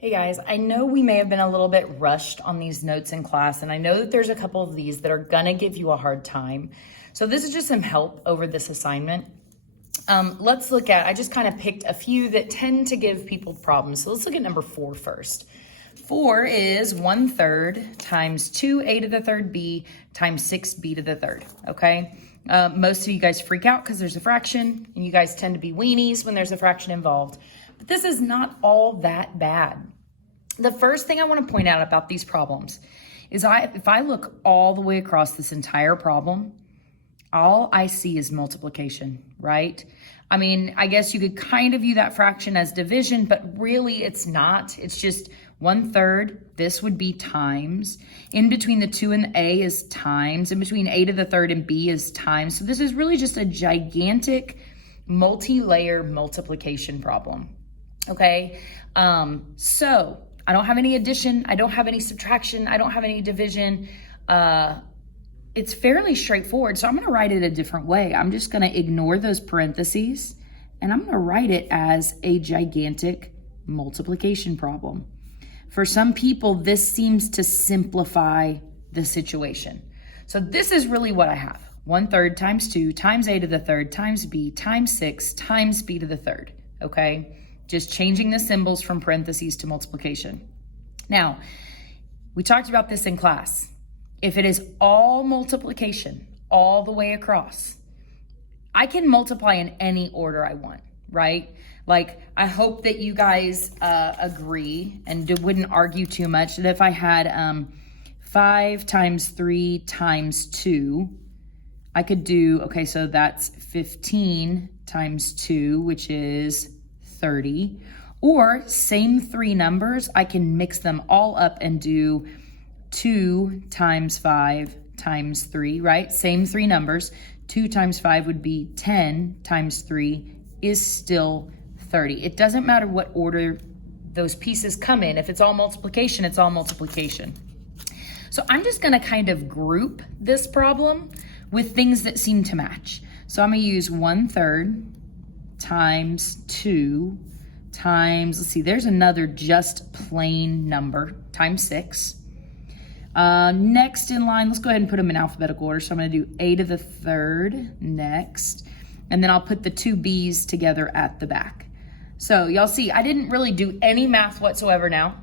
Hey guys, I know we may have been a little bit rushed on these notes in class, and I know that there's a couple of these that are gonna give you a hard time. So this is just some help over this assignment. Let's look at, I just kind of picked a few that tend to give people problems. So let's look at number 4 first. 4 is 1/3 times 2a to the third b times 6b to the third, okay? Most of you guys freak out because there's a fraction, and you guys tend to be weenies when there's a fraction involved. But this is not all that bad. The first thing I want to point out about these problems is if I look all the way across this entire problem, all I see is multiplication, right? I mean, I guess you could kind of view that fraction as division, but really it's not. It's just 1/3. This would be times. In between the 2 and the a is times. In between a to the third and b is times. So this is really just a gigantic multi-layer multiplication problem. Okay, so I don't have any addition, I don't have any subtraction, I don't have any division. It's fairly straightforward, so I'm gonna write it a different way. I'm just gonna ignore those parentheses, and I'm gonna write it as a gigantic multiplication problem. For some people, this seems to simplify the situation. So this is really what I have. 1/3 times 2 times a to the third times b times 6 times b to the third, okay? Just changing the symbols from parentheses to multiplication. Now, we talked about this in class. If it is all multiplication all the way across, I can multiply in any order I want, right? Like, I hope that you guys agree and wouldn't argue too much that if I had 5 times 3 times 2, I could do, okay, so that's 15 times 2, which is 30, or same 3 numbers, I can mix them all up and do 2 times 5 times 3, right? Same 3 numbers. 2 times 5 would be 10 times 3 is still 30. It doesn't matter what order those pieces come in. If it's all multiplication, it's all multiplication. So I'm just gonna kind of group this problem with things that seem to match. So I'm gonna use 1/3 times 2 times, let's see, there's another just plain number, times 6. Next in line, let's go ahead and put them in alphabetical order. So I'm gonna do a to the third next, and then I'll put the 2 b's together at the back. So y'all see, I didn't really do any math whatsoever now.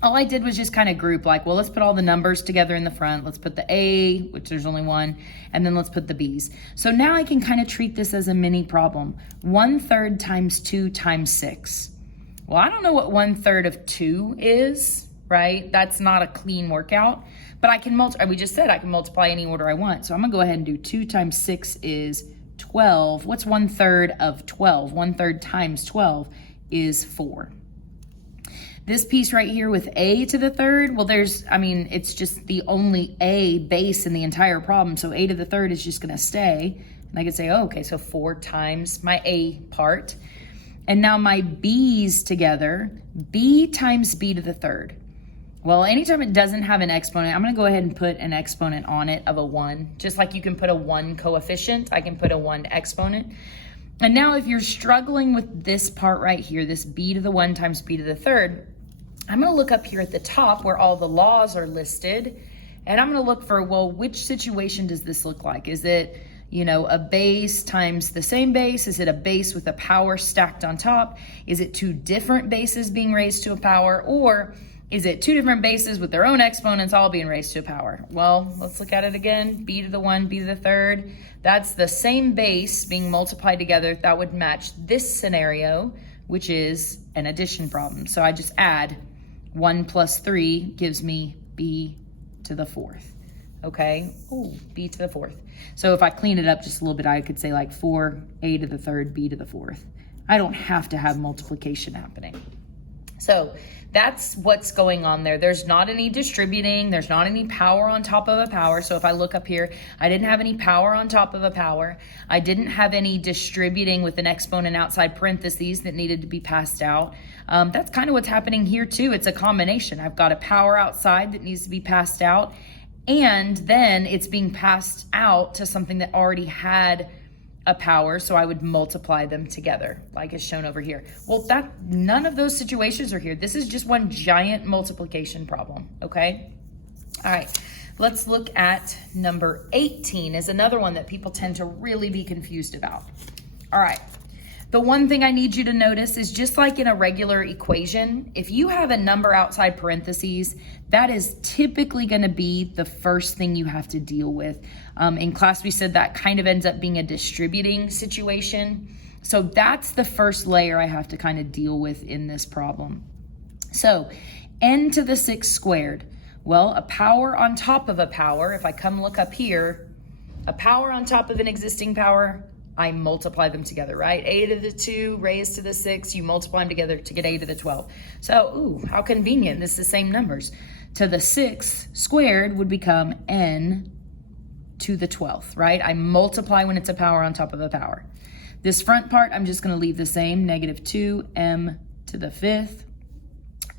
All I did was just kind of group, like, well, let's put all the numbers together in the front. Let's put the A, which there's only one, and then let's put the B's. So now I can kind of treat this as a mini problem. 1/3 times 2 times 6. Well, I don't know what 1/3 of 2 is, right? That's not a clean workout, but I can multiply. We just said I can multiply any order I want. So I'm gonna go ahead and do 2 times 6 is 12. What's 1/3 of 12? 1/3 times 12 is 4. This piece right here with a to the third, well, it's just the only a base in the entire problem. So a to the third is just gonna stay. And I could say, oh, okay, so 4 times my a part. And now my b's together, b times b to the third. Well, anytime it doesn't have an exponent, I'm gonna go ahead and put an exponent on it of a 1. Just like you can put a 1 coefficient, I can put a 1 exponent. And now if you're struggling with this part right here, this b to the 1 times b to the third, I'm gonna look up here at the top where all the laws are listed, and I'm gonna look for, well, which situation does this look like? Is it, a base times the same base? Is it a base with a power stacked on top? Is it 2 different bases being raised to a power? Or is it 2 different bases with their own exponents all being raised to a power? Well, let's look at it again. B to the 1, B to the third. That's the same base being multiplied together. That would match this scenario, which is an addition problem. So I just add 1 plus 3 gives me b to the 4th, okay? Ooh, b to the 4th. So if I clean it up just a little bit, I could say like 4a to the third, b to the 4th. I don't have to have multiplication happening. So that's what's going on there. There's not any distributing. There's not any power on top of a power. So if I look up here, I didn't have any power on top of a power. I didn't have any distributing with an exponent outside parentheses that needed to be passed out. That's kind of what's happening here too. It's a combination. I've got a power outside that needs to be passed out, and then it's being passed out to something that already had a power, so I would multiply them together, like is shown over here. Well, none of those situations are here. This is just one giant multiplication problem, okay? All right, let's look at number 18 is another one that people tend to really be confused about. All right, the one thing I need you to notice is just like in a regular equation, if you have a number outside parentheses, that is typically going to be the first thing you have to deal with. In class, we said that kind of ends up being a distributing situation. So that's the first layer I have to kind of deal with in this problem. So n to the 6th squared. Well, a power on top of a power, if I come look up here, a power on top of an existing power, I multiply them together, right? A to the 2 raised to the 6, you multiply them together to get a to the 12. So, ooh, how convenient, this is the same numbers. To the 6th squared would become n to the 12th, right? I multiply when it's a power on top of a power. This front part, I'm just gonna leave the same, negative 2m to the 5th.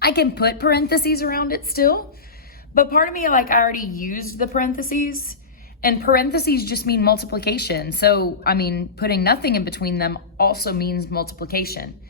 I can put parentheses around it still, but part of me, like, I already used the parentheses, and parentheses just mean multiplication. So, I mean, putting nothing in between them also means multiplication.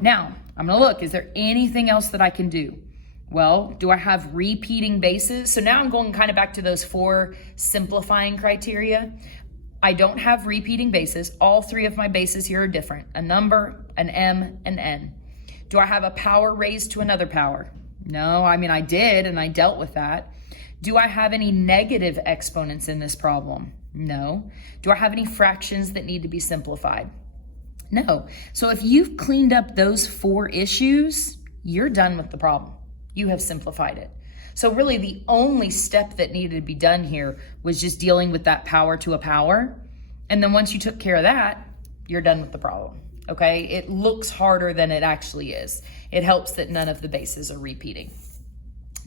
Now, I'm gonna look, is there anything else that I can do? Well, do I have repeating bases? So now I'm going kind of back to those 4 simplifying criteria. I don't have repeating bases. All 3 of my bases here are different. A number, an m, an n. Do I have a power raised to another power? No, I mean, I did, and I dealt with that. Do I have any negative exponents in this problem? No. Do I have any fractions that need to be simplified? No. So if you've cleaned up those 4 issues, you're done with the problem. You have simplified it. So really the only step that needed to be done here was just dealing with that power to a power. And then once you took care of that, you're done with the problem, okay? It looks harder than it actually is. It helps that none of the bases are repeating.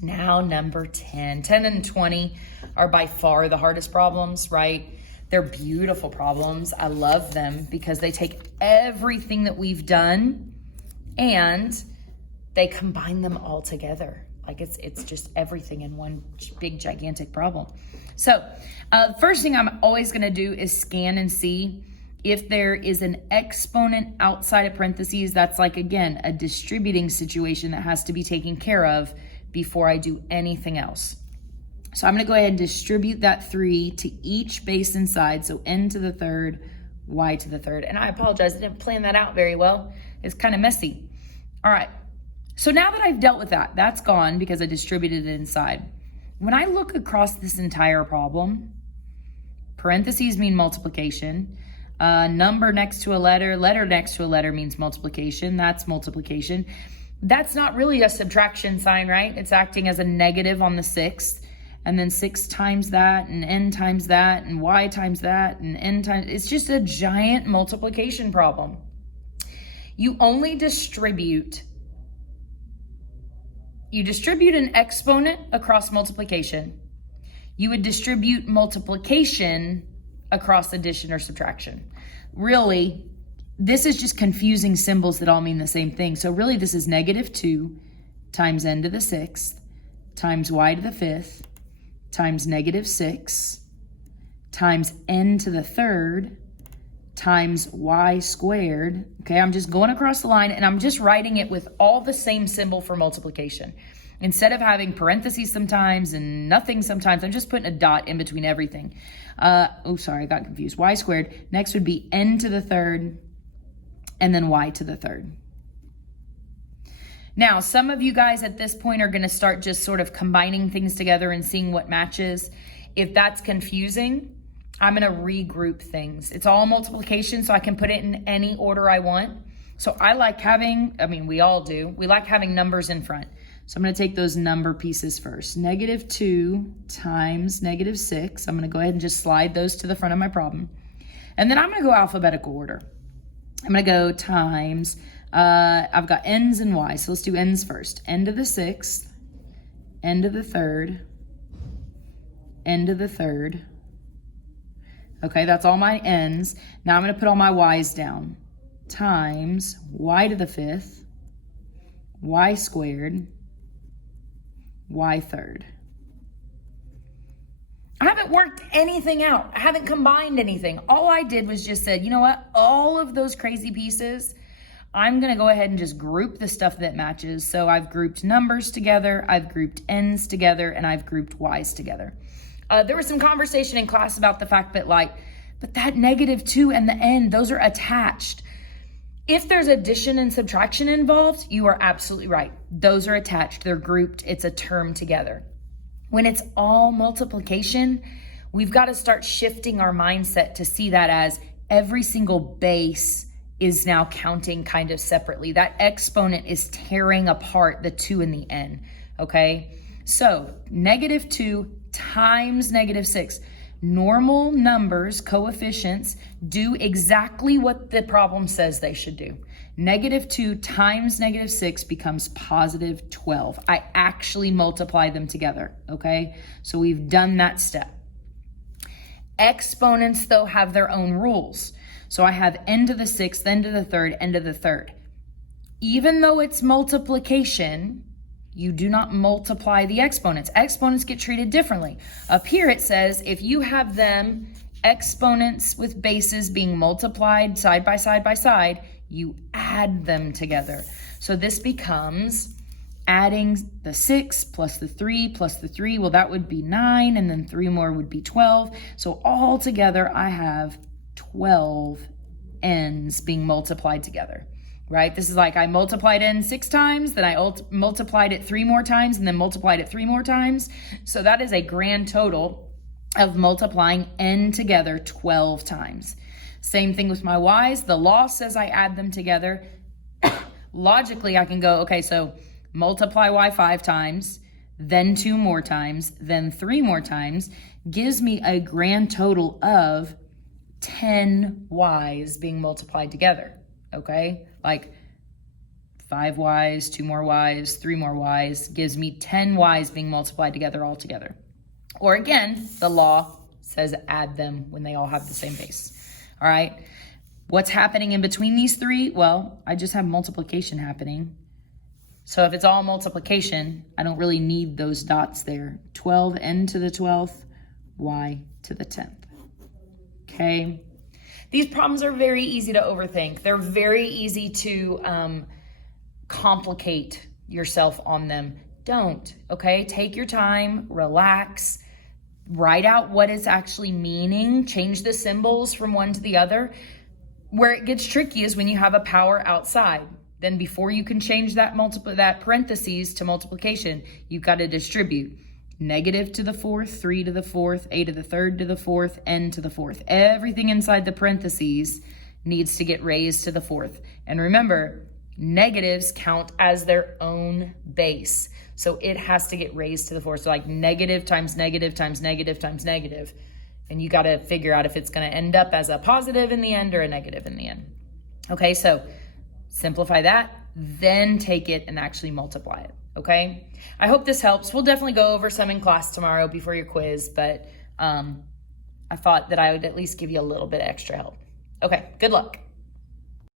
Now number 10. 10 and 20 are by far the hardest problems, right? They're beautiful problems. I love them because they take everything that we've done and they combine them all together. Like it's just everything in one big gigantic problem. So first thing I'm always gonna do is scan and see if there is an exponent outside of parentheses. That's like, again, a distributing situation that has to be taken care of before I do anything else. So I'm gonna go ahead and distribute that 3 to each base inside. So n to the 3rd, y to the 3rd. And I apologize, I didn't plan that out very well. It's kind of messy. All right. So now that I've dealt with that, that's gone because I distributed it inside. When I look across this entire problem, parentheses mean multiplication. Number next to a letter next to a letter means multiplication. That's multiplication. That's not really a subtraction sign, right? It's acting as a negative on the 6th. And then 6 times that, and n times that, and y times that, and n times. It's just a giant multiplication problem. You only distribute an exponent across multiplication. You would distribute multiplication across addition or subtraction. Really, this is just confusing symbols that all mean the same thing. So really, this is negative 2 times n to the 6th times y to the 5th times negative 6 times n to the 3rd times y squared. Okay, I'm just going across the line and I'm just writing it with all the same symbol for multiplication. Instead of having parentheses sometimes and nothing sometimes, I'm just putting a dot in between everything. Oh, sorry, I got confused. Y squared. Next would be n to the 3rd and then y to the 3rd. Now, some of you guys at this point are going to start just sort of combining things together and seeing what matches. If that's confusing, I'm going to regroup things. It's all multiplication, so I can put it in any order I want. So I like having, we all do, we like having numbers in front. So I'm going to take those number pieces first. Negative 2 times negative 6. I'm going to go ahead and just slide those to the front of my problem. And then I'm going to go alphabetical order. I'm going to go times, I've got n's and y's, so let's do n's first. N to the 6th, n to the 3rd, n to the 3rd. Okay, that's all my n's. Now I'm going to put all my y's down. Times y to the 5th, y squared, y 3rd. I haven't worked anything out. I haven't combined anything. All I did was just said, you know what? All of those crazy pieces, I'm going to go ahead and just group the stuff that matches. So I've grouped numbers together, I've grouped n's together, and I've grouped y's together. There was some conversation in class about the fact that but that -2 and the n, those are attached. If there's addition and subtraction involved, you are absolutely right. Those are attached, they're grouped, it's a term together. When it's all multiplication, we've got to start shifting our mindset to see that as every single base is now counting kind of separately. That exponent is tearing apart the 2 and the n, okay? So -2 times -6. Normal numbers, coefficients, do exactly what the problem says they should do. -2 times -6 becomes +12. I actually multiply them together, okay? So we've done that step. Exponents, though, have their own rules. So I have n to the 6th, n to the 3rd, n to the 3rd. Even though it's multiplication, you do not multiply the exponents. Exponents get treated differently. Up here it says if you have them exponents with bases being multiplied side by side by side, you add them together. So this becomes adding the 6 plus the 3 plus the 3. Well, that would be 9, and then 3 more would be 12. So all together I have 12 n's being multiplied together. Right? This is like I multiplied n 6 times, then I multiplied it 3 more times, and then multiplied it 3 more times. So that is a grand total of multiplying n together 12 times. Same thing with my y's. The law says I add them together. Logically, I can go, okay, so multiply y 5 times, then 2 more times, then 3 more times, gives me a grand total of 10 y's being multiplied together. Okay, like 5 y's, 2 more y's, 3 more y's gives me 10 y's being multiplied together all together. Or again, the law says add them when they all have the same base. All right, what's happening in between these three? Well, I just have multiplication happening. So if it's all multiplication, I don't really need those dots there. 12 n to the 12th, y to the 10th. Okay. These problems are very easy to overthink. They're very easy to complicate yourself on them. Don't, okay? Take your time, relax, write out what it's actually meaning, change the symbols from one to the other. Where it gets tricky is when you have a power outside. Then before you can change that parentheses to multiplication, you've got to distribute. -2 to the 4th, 3 to the 4th, a to the 3rd to the 4th, n to the 4th. Everything inside the parentheses needs to get raised to the 4th. And remember, negatives count as their own base. So it has to get raised to the 4th. So like negative times negative times negative times negative. And you got to figure out if it's going to end up as a positive in the end or a negative in the end. Okay, so simplify that, then take it and actually multiply it. Okay, I hope this helps. We'll definitely go over some in class tomorrow before your quiz, but I thought that I would at least give you a little bit extra help. Okay, good luck.